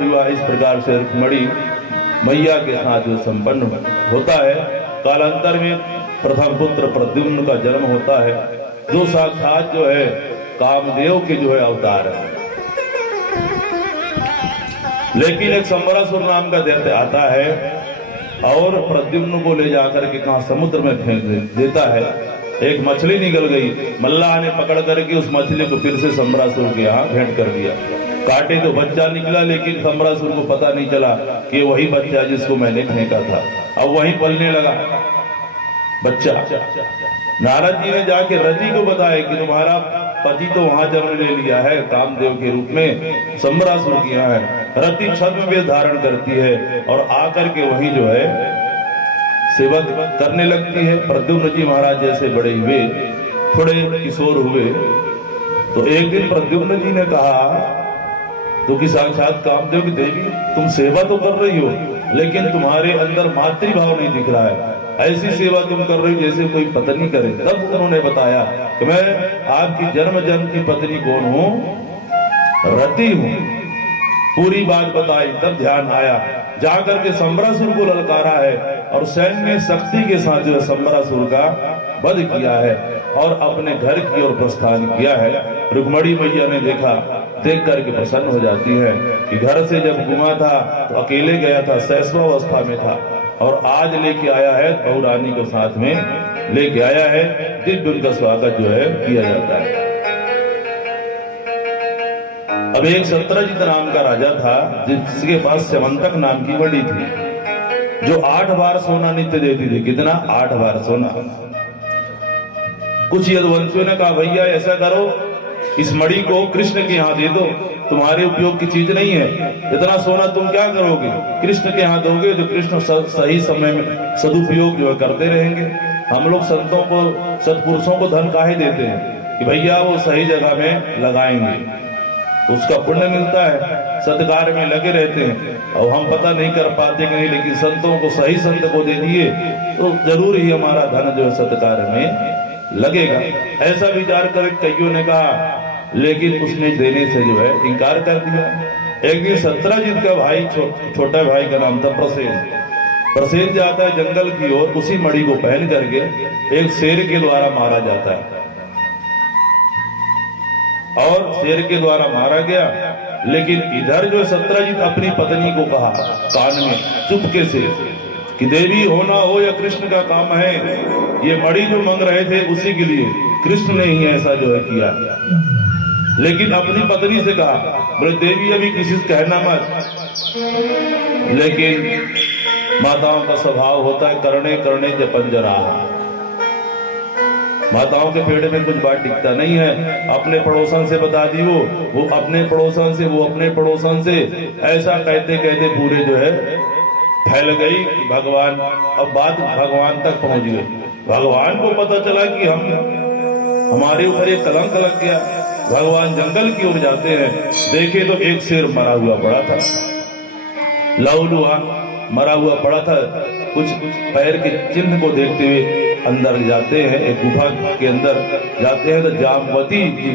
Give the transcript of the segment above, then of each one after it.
विवाह इस प्रकार से रुक्मिणी मैया के साथ जो संपन्न होता है। कालांतर में प्रथम पुत्र प्रद्युम्न का जन्म होता है, जो साक्षात जो है कामदेव के जो है अवतार है। लेकिन एक संबरासुर नाम का दैत्य आता है और प्रद्युम्न को ले जाकर के कहा समुद्र में फेंक देता है। एक मछली निकल गई, मल्लाह ने पकड़ करके उस मछली को फिर से संबरासुर के यहाँ भेंट कर दिया। काटे तो बच्चा निकला, लेकिन संबरासुर को पता नहीं चला कि वही बच्चा जिसको मैंने फेंका था। अब वहीं पलने लगा बच्चा। नारद जी ने जाके रति को बताया कि तुम्हारा पति तो वहां जन्म ले लिया है कामदेव के रूप में, संबरासुर की यहाँ है। रति छद्म वेश धारण करती है और आकर के वहीं जो है सेवा करने लगती है। प्रद्युम्न जी महाराज जैसे बड़े हुए, थोड़े किशोर हुए, तो एक दिन प्रद्युम्न जी ने कहा तो कि साक्षात कामदेव की देवी, तुम सेवा तो कर रही हो लेकिन तुम्हारे अंदर मातृभाव नहीं दिख रहा है। ऐसी सेवा तुम कर रही हो जैसे कोई पत्नी करे। तब उन्होंने बताया कि मैं आपकी जन्म जन्म की पत्नी कौन हूँ, रति हूँ। पूरी बात बताई, तब ध्यान आया, जाकर के संबरासुर को ललकारा है और सैन्य शक्ति के साथ जो संबरासुर का वध किया है और अपने घर की ओर प्रस्थान किया है। रुक्मिणी मैया ने देखा, देख करके प्रसन्न हो जाती है कि घर से जब घुमा था तो अकेले गया था, शैशवावस्था में था, और आज लेके आया है बहू रानी को साथ में लेके आया है। दिव्य उनका स्वागत जो है किया जाता है। अब एक सत्रजित नाम का राजा था जिसके पास स्यमंतक नाम की बड़ी थी, जो 8 बार सोना नित्य देती थी। कितना? 8 बार सोना। कुछ यदुवंशियों ने कहा भैया ऐसा करो, इस मणि को कृष्ण के यहाँ दे दो, तुम्हारे उपयोग की चीज नहीं है, इतना सोना तुम क्या करोगे, कृष्ण के यहाँ दोगे तो कृष्ण सही समय में सदुपयोग जो करते रहेंगे। हम लोग संतों को, सत्पुरुषों को धन काहे देते हैं कि भैया वो सही जगह में लगाएंगे, उसका पुण्य मिलता है, सत्कार में लगे रहते हैं, और हम पता नहीं कर पाते कि नहीं, लेकिन संतों को सही संत को दे दिए तो जरूर ही हमारा धन जो है सत्कार में लगेगा। ऐसा विचार कर कईयों ने कहा, लेकिन उसने देने से जो है इनकार कर दिया। एक दिन सत्रजित का भाई, छोटा भाई का नाम था प्रसेन, प्रसेन जाता है जंगल की ओर, उसी मणि को पहन करके एक शेर के द्वारा मारा जाता है और शेर के द्वारा मारा गया। लेकिन इधर जो सत्रजित अपनी पत्नी को कहा कान में चुपके से कि देवी होना हो या कृष्ण का काम है, ये मणि जो मांग रहे थे उसी के लिए, कृष्ण ने ही ऐसा जो है किया। लेकिन अपनी पत्नी से कहा, बोले देवी अभी किसी से कहना मत। लेकिन माताओं का स्वभाव होता है करने करने जपंजरा, माताओं के पेड़ में कुछ बात टिकता नहीं है। अपने पड़ोसन से बता दी, वो अपने पड़ोसन से, वो अपने पड़ोसन से, ऐसा कहते कहते पूरे जो है फैल गई। भगवान, अब बात भगवान तक पहुंच गई। भगवान को पता चला कि हमारे ऊपर एक कलंक लग गया। भगवान जंगल की ओर जाते हैं, देखे तो एक शेर मरा हुआ पड़ा था, लहूलुहान मरा हुआ पड़ा था। कुछ पैर के चिन्ह को देखते हुए अंदर जाते हैं, एक गुफा के अंदर जाते हैं तो जामवती जी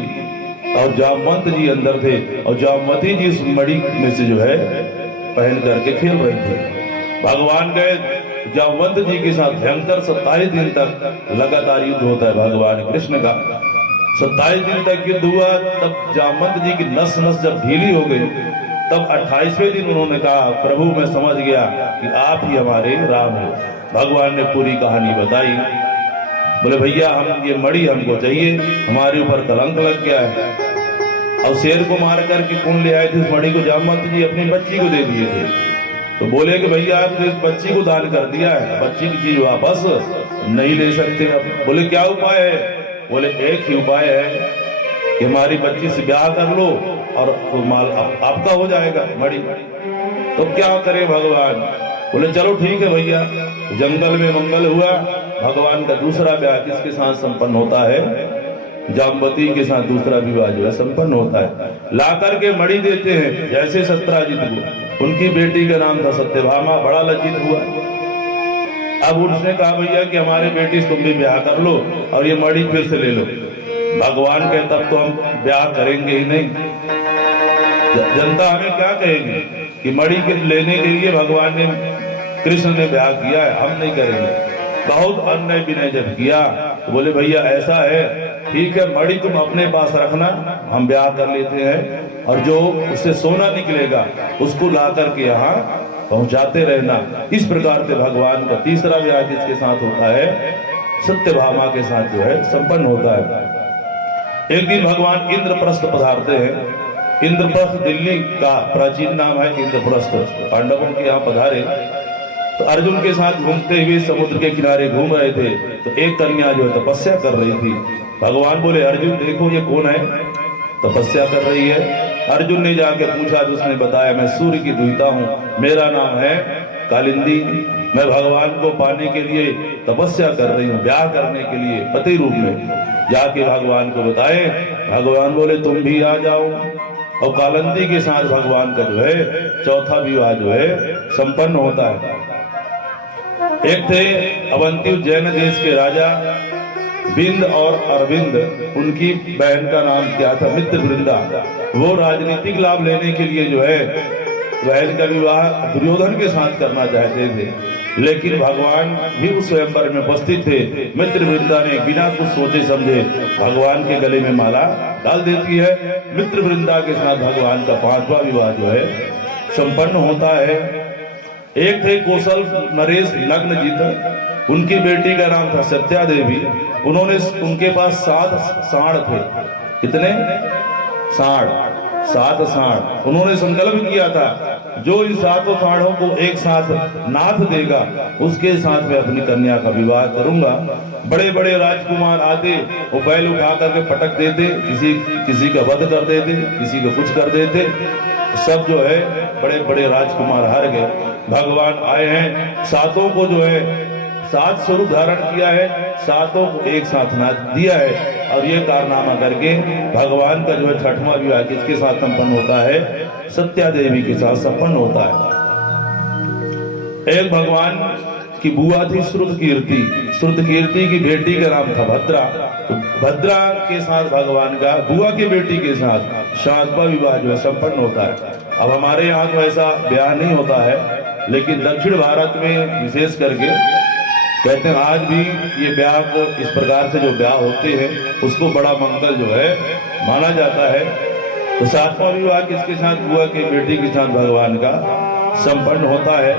और जामवंत जी अंदर थे, और जामवती जी उस मणि में से जो है पहन करके खेल रहे थे। भगवान गए जामवंत जी के साथ, भयंकर 27 दिन तक लगातार युद्ध होता है भगवान कृष्ण का। 27 दिन तक युद्ध हुआ। तब जामवंत जी की नस नस जब ढीली हो गई, तब 28वें दिन उन्होंने कहा, प्रभु मैं समझ गया कि आप ही हमारे राम हो। भगवान ने पूरी कहानी बताई। बोले भैया हम ये मणि हमको चाहिए, हमारे ऊपर कलंक लग गया है। और शेर को मार करके कौन ले आए थे इस मणि को? जामवंत जी अपनी बच्ची को दे दिए थे। तो बोले कि भैया आपने बच्ची को दान कर दिया है, बच्ची की चीज वापस नहीं ले सकते। अब बोले क्या उपाय है? बोले एक ही उपाय है कि हमारी बच्ची से ब्याह कर लो और तो माल आपका हो जाएगा मणि। तो क्या करे भगवान? बोले चलो ठीक है भैया। जंगल में मंगल हुआ। भगवान का दूसरा ब्याह किसके साथ संपन्न होता है? जामवती के साथ दूसरा विवाह जो है संपन्न होता है। ला करके मणि देते हैं जैसे सत्राजित को। उनकी बेटी का नाम था सत्यभामा। बड़ा लज्जित हुआ। अब उसने कहा भैया कि हमारे बेटी से तुम भी ब्याह कर लो और ये मणि फिर से ले लो। भगवान कहता तब तो हम ब्याह करेंगे ही नहीं। जनता हमें क्या कहेगी कि मणि के लेने के लिए भगवान ने कृष्ण ने ब्याह किया है, हम नहीं करेंगे। बहुत अन्याय विनय जब किया तो बोले भैया ऐसा है, ठीक है मणि तुम अपने पास रखना, हम ब्याह कर लेते हैं और जो उससे सोना निकलेगा उसको ला करके यहाँ पहुंचाते रहना। इस प्रकार से भगवान का तीसरा ब्याह जिसके साथ होता है सत्यभामा के साथ जो है संपन्न होता है। एक दिन भगवान इंद्रप्रस्थ पधारते हैं। इंद्रप्रस्थ दिल्ली का प्राचीन नाम है इंद्रप्रस्थ। पांडवों के यहाँ पधारे तो अर्जुन के साथ घूमते हुए समुद्र के किनारे घूम रहे थे तो एक कन्या जो है तपस्या कर रही थी। भगवान बोले अर्जुन देखो ये कौन है, तपस्या कर रही है। अर्जुन ने जाके पूछा तो उसने बताया मैं सूर्य की दूता हूँ, मेरा नाम है कालिंदी, मैं भगवान को पाने के लिए तपस्या कर रही हूँ, ब्याह करने के लिए पति रूप में। जाके भगवान को बताए, भगवान बोले तुम भी आ जाओ। और कालिंदी के साथ भगवान का जो है चौथा विवाह जो है संपन्न होता है। एक थे अवंती उज्जैन देश के राजा बिंद और अरविंद, उनकी बहन का नाम क्या था मित्रवृंदा। वो राजनीतिक लाभ लेने के लिए जो है बहन का विवाह दुर्योधन के साथ करना चाहते थे, लेकिन भगवान भी उस स्वयंवर में उपस्थित थे। मित्रवृंदा ने बिना कुछ सोचे समझे भगवान के गले में माला डाल देती है। मित्रवृंदा के साथ भगवान का पांचवा विवाह जो है संपन्न होता है। एक थे कौशल नरेश नग्नजित, उनकी बेटी का नाम था सत्या देवी। उन्होंने उनके पास 7 सांड थे। कितने सांड? 7 सांड। उन्होंने संकल्प किया था जो इन 7 सांडों को एक साथ नाथ देगा उसके साथ मैं अपनी कन्या का विवाह करूंगा। बड़े बड़े राजकुमार आते, वो बैल उठा करके पटक देते, किसी का वध कर देते, किसी का कुछ कर देते। सब जो है बड़े बड़े राजकुमार हार गए। भगवान आए हैं, 7 को जो है 7 स्वरूप धारण किया है, 7 को एक साथ नाच दिया है। और ये कारनामा करके भगवान का जो है 6वां विवाह किसके साथ संपन्न होता है? सत्या देवी के साथ संपन्न होता है। एक भगवान की बुआ थी श्रुतकीर्ति। श्रुतकीर्ति की बेटी का नाम था भद्रा। तो भद्रा के साथ भगवान का बुआ की बेटी के साथ 7वां विवाह जो है संपन्न होता है। अब हमारे यहाँ तो ऐसा ब्याह नहीं होता है, लेकिन दक्षिण भारत में विशेष करके कहते हैं आज भी ये ब्याह को इस प्रकार से जो ब्याह होते हैं उसको बड़ा मंगल जो है माना जाता है। तो 7वां विवाह किसके साथ? बुआ की बेटी के साथ भगवान का संपन्न होता है।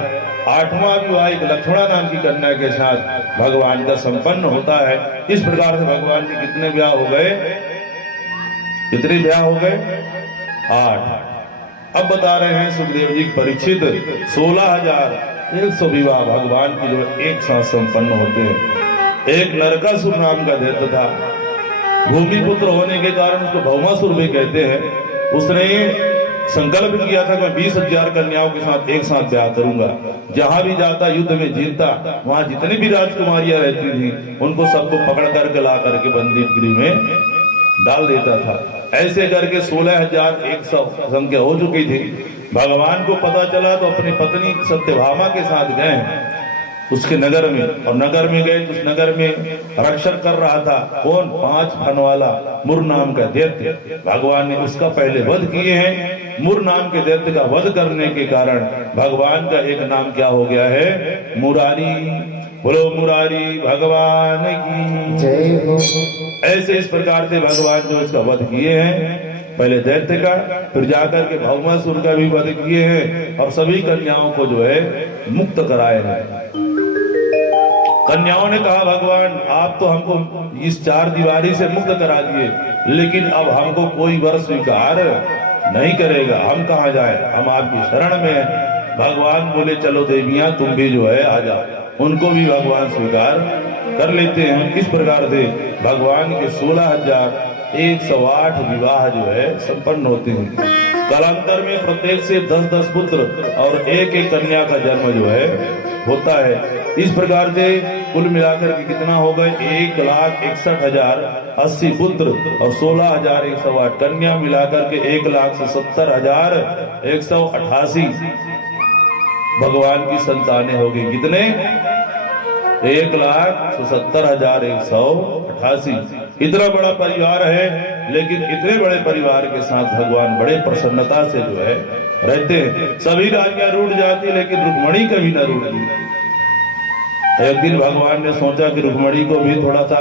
8वां विवाह एक लक्ष्मणा नाम की कन्या के साथ भगवान का संपन्न होता है। इस प्रकार से भगवान के कितने ब्याह हो गए? कितने ब्याह हो गए? 8। अब बता रहे हैं सुखदेव जी परीक्षित 16,100 विवाह भगवान की जो एक साथ संपन्न होते हैं। एक नरकासुर नाम का दैत्य था, भूमिपुत्र होने के कारण उसको भौमासुर भी कहते हैं। उसने संकल्प किया था मैं 20,000 कन्याओं के साथ एक साथ ब्याह करूंगा। जहां भी जाता युद्ध में जीतता, वहां जितनी भी राजकुमारियां रहती थी उनको सबको पकड़ करके ला करके बंदी गृह में डाल देता था। ऐसे करके 16,100 संख्या हो चुकी थी। भगवान को पता चला तो अपनी पत्नी सत्यभामा के साथ गए उसके नगर में, और नगर में गए तो उस नगर में रक्षण कर रहा था कौन? 5 फन वाला मुर नाम का दैत्य। भगवान ने उसका पहले वध किए हैं। मुर नाम के दैत्य का वध करने के कारण भगवान का एक नाम क्या हो गया है? मुरारी। बोलो मुरारी भगवान की जय हो। ऐसे इस प्रकार से भगवान जो इसका वध किए हैं, पहले दैत्य का, फिर जाकर के भौमासुर का भी वध किए हैं और सभी कन्याओं को जो है मुक्त कराए हैं। कन्याओं ने कहा भगवान आप तो हमको इस 4 दीवारी से मुक्त करा दिए, लेकिन अब हमको कोई वर स्वीकार नहीं करेगा, हम कहाँ जाए, हम आपकी शरण में हैं। भगवान बोले चलो देवियां तुम भी जो है आ जाओ। उनको भी भगवान स्वीकार कर लेते हैं। इस प्रकार से भगवान के 16,108 विवाह जो है संपन्न होते हैं। कालांतर में प्रत्येक से 10-10 पुत्र और एक कन्या का जन्म जो है होता है। इस प्रकार से कुल मिलाकर के कितना हो गए? 1,61,080 पुत्र और 16,108 कन्या मिलाकर के 1,70,188 भगवान की संतानें होगी। कितने? 1,70,188। इतना बड़ा परिवार है। लेकिन इतने बड़े परिवार के साथ भगवान बड़े प्रसन्नता से जो है रहते हैं। सभी रानियां रूठ जाती लेकिन रुक्मणी कभी न रूठी। एक दिन भगवान ने सोचा कि रुक्मणी को भी थोड़ा सा